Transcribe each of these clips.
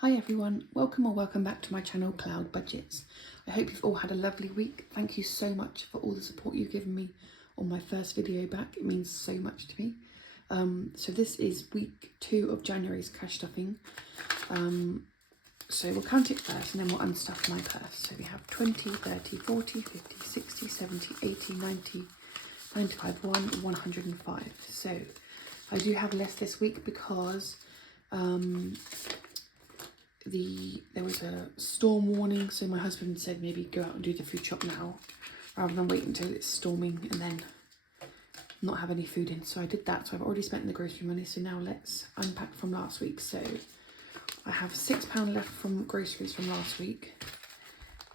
Hi everyone, welcome or welcome back to my channel Cloud Budgets. I hope you've all had a lovely week. Thank you so much for all the support you've given me on my first video back. It means so much to me. So this is week 2 of January's cash stuffing. So we'll count it first and then we'll unstuff my purse. So we have 20, 30, 40, 50, 60, 70, 80, 90, 95, 105. So I do have less this week because there was a storm warning, so my husband said maybe go out and do the food shop now rather than wait until it's storming and then not have any food in. So I did that. So I've already spent the grocery money, so now let's unpack from last week. So I have £6 left from groceries from last week,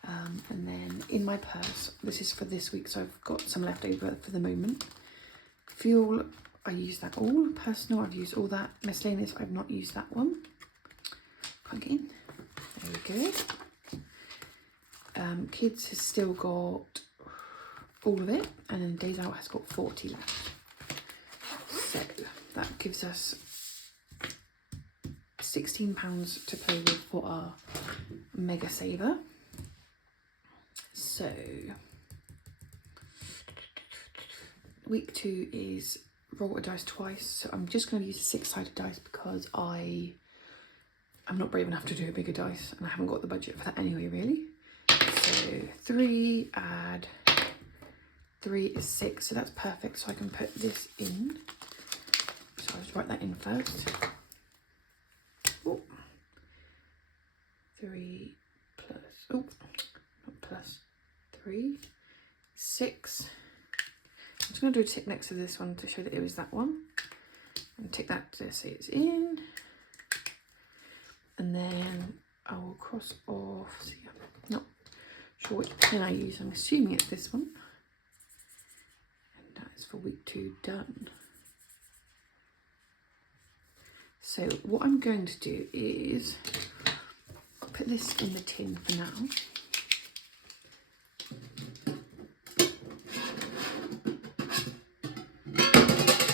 and then in my purse, this is for this week, so I've got some left over for the moment. Fuel, I used that all. Personal, I've used all that. Miscellaneous, I've not used that one. Plug in. There we go. Kids has still got all of it, and then Days Out has got 40 left. So that gives us £16 to play with for our mega saver. So week 2 is roll a dice twice. So I'm just going to use a 6-sided dice because I'm not brave enough to do a bigger dice, and I haven't got the budget for that anyway, really. So 3 add 3 is 6, so that's perfect. So I can put this in. So I'll just write that in first. Oh, 3 plus, oh, not plus 3, 6. I'm just going to do a tick next to this one to show that it was that one. And tick that to say it's in. And then I will cross off, see, I'm not sure which pen I use, I'm assuming it's this one. And that is for week 2 done. So what I'm going to do is put this in the tin for now.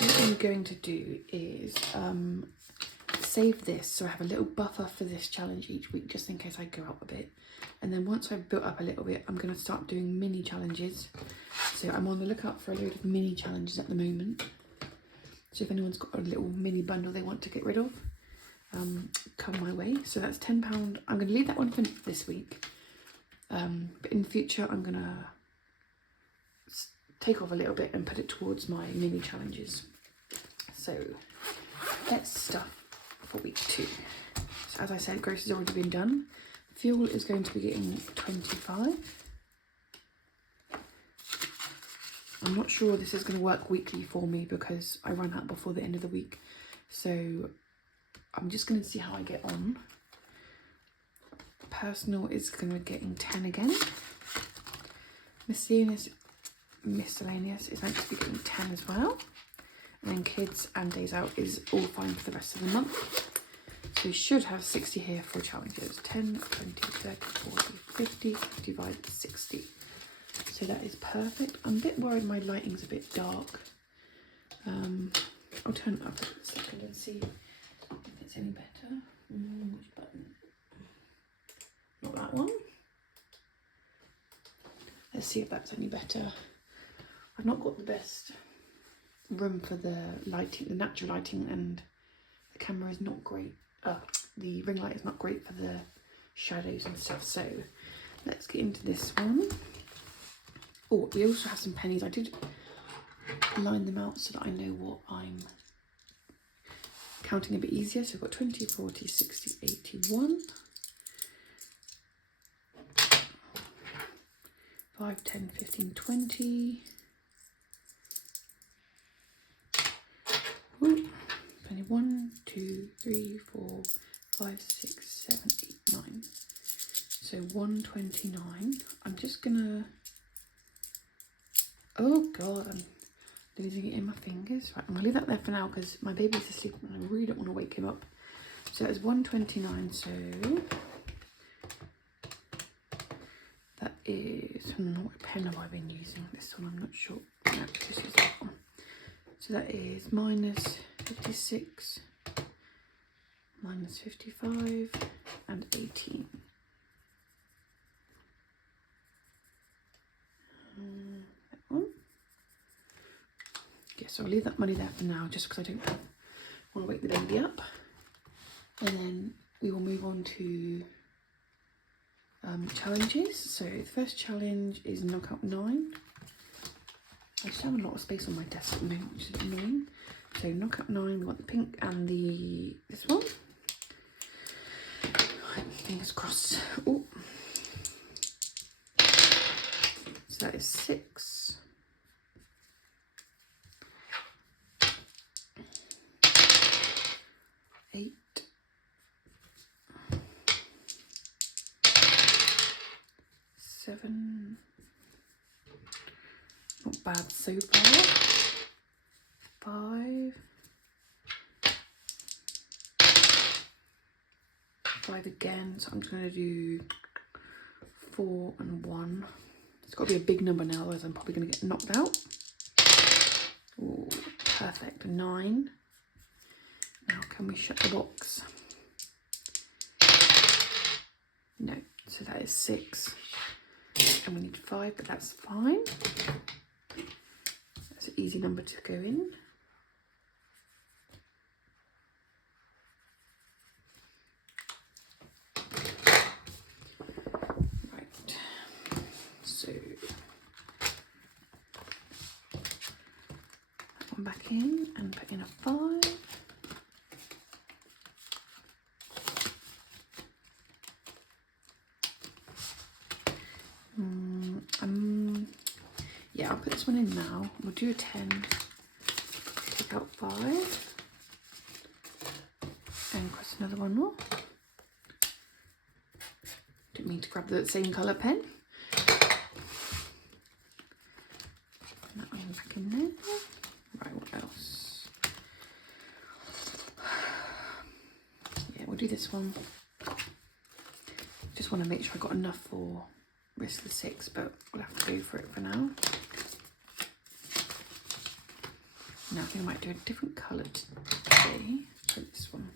What I'm going to do is save this so I have a little buffer for this challenge each week, just in case I go out a bit. And then once I've built up a little bit, I'm going to start doing mini challenges. So I'm on the lookout for a load of mini challenges at the moment. So if anyone's got a little mini bundle they want to get rid of, come my way. So that's £10. I'm going to leave that one for this week. But in the future, I'm going to take off a little bit and put it towards my mini challenges. So let's stuff for week 2. So as I said, groceries already been done. Fuel is going to be getting 25. I'm not sure this is going to work weekly for me because I run out before the end of the week. So I'm just going to see how I get on. Personal is going to be getting 10 again. Miscellaneous is meant to be getting 10 as well. And then Kids and Days Out is all fine for the rest of the month. So we should have 60 here for challenges. 10, 20, 30, 40, 50, 55, 60. So that is perfect. I'm a bit worried my lighting's a bit dark. I'll turn it up a second and see if it's any better. Which button? Not that one. Let's see if that's any better. I've not got the best room for the lighting, the natural lighting, and the camera is not great. The ring light is not great for the shadows and stuff. So let's get into this one. Oh, we also have some pennies. I did line them out so that I know what I'm counting a bit easier. So I've got 20, 40, 60, 81. 5, 10, 15, 20. Ooh, 21, 2, 3, 4, 5, 6, 7, 8, 9. So 129. I'm just gonna, oh god, I'm losing it in my fingers. Right, I'm gonna leave that there for now because my baby's asleep and I really don't want to wake him up. So it's 129. So that is, what pen have I been using? This one, I'm not sure. No, this is that one. So that is minus 56, minus 55, and 18. That one. Yeah, so I'll leave that money there for now, just because I don't want to wake the baby up. And then we will move on to challenges. So the first challenge is knock out 9. I just have a lot of space on my desk at the moment, which is annoying. So knock out 9, we want the pink and this one. Right, fingers crossed. Oh. So that is 6. 8. 7. Not bad so far. 5. 5 again, so I'm just going to do 4 and 1. It's got to be a big number now, otherwise I'm probably going to get knocked out. Oh, perfect. 9. Now can we shut the box? No, so that is 6. And we need 5, but that's fine. That's an easy number to go in. Right, so that one back in and put in a 5. Yeah, I'll put this one in now. We'll do a 10, take out 5, and cross another one more. Didn't mean to grab the same colour pen. Put that one back in there. Right, what else? Yeah, we'll do this one. Just want to make sure I got enough for rest of the 6, but we'll have to go for it for now. Now I think I might do a different colour today. Try this one.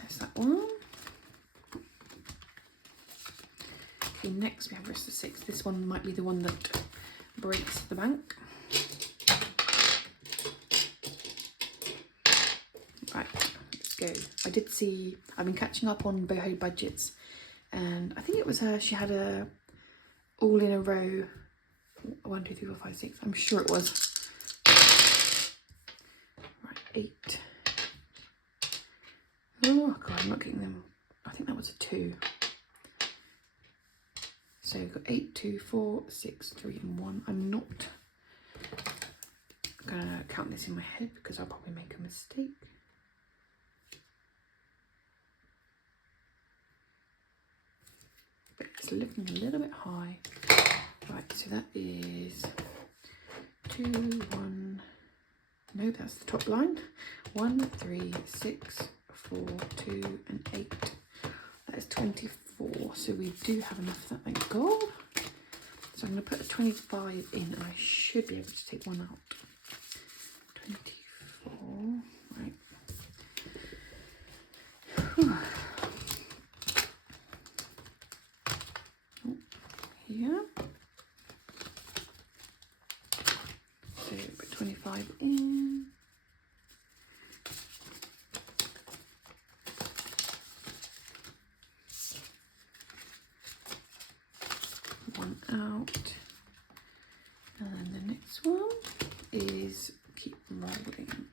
There's that one. Okay, next we have rest of 6. This one might be the one that breaks the bank. Right, let's go. I did see, I've been catching up on Boho budgets, and I think it was her, she had a all in a row, 1, 2, 3, 4, 5, 6, I'm sure it was. Right, 8. Oh god, I'm not getting them. I think that was a 2. So we've got 8, 2, 4, 6, 3 and 1. I'm not gonna count this in my head because I'll probably make a mistake. But it's looking a little bit high. Right, so that is 2, 1. No, that's the top line. 1, 3, 6, 4, 2 and 8. That is 24. So we do have enough of that, thank God. So I'm going to put a 25 in and I should be able to take one out. 24, right. Whew. Oh, here. So put 25 in. One out. And then the next one is keep rolling.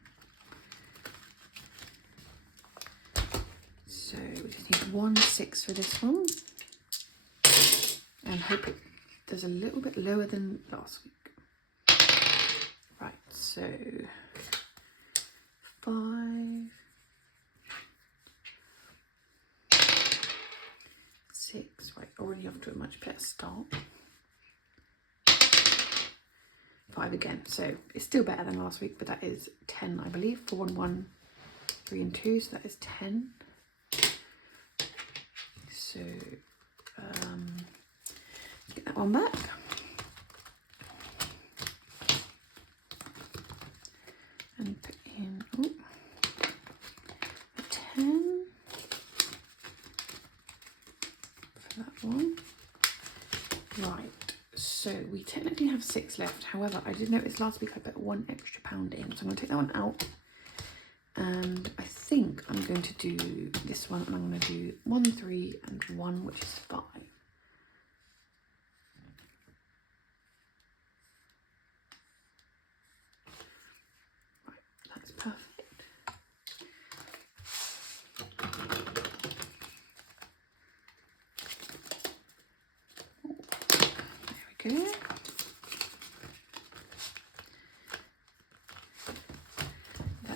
So we just need 1 6 for this one. And hope it does a little bit lower than last week. Right, so 5, 6, right, already off to a much better start. 5 again, so it's still better than last week, but that is 10, I believe. 4 and 1 3 and 2, so that is 10. So get that one back. And put in a 10 for that one. Right, so we technically have 6 left. However, I did notice last week I put 1 extra pound in, so I'm going to take that one out. And I think I'm going to do this one, and I'm going to do 1, 3 and 1, which is 5. Right, that's perfect. There we go.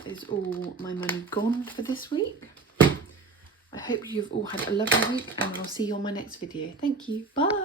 Is all my money gone for this week. I hope you've all had a lovely week, and I'll see you on my next video. Thank you. Bye.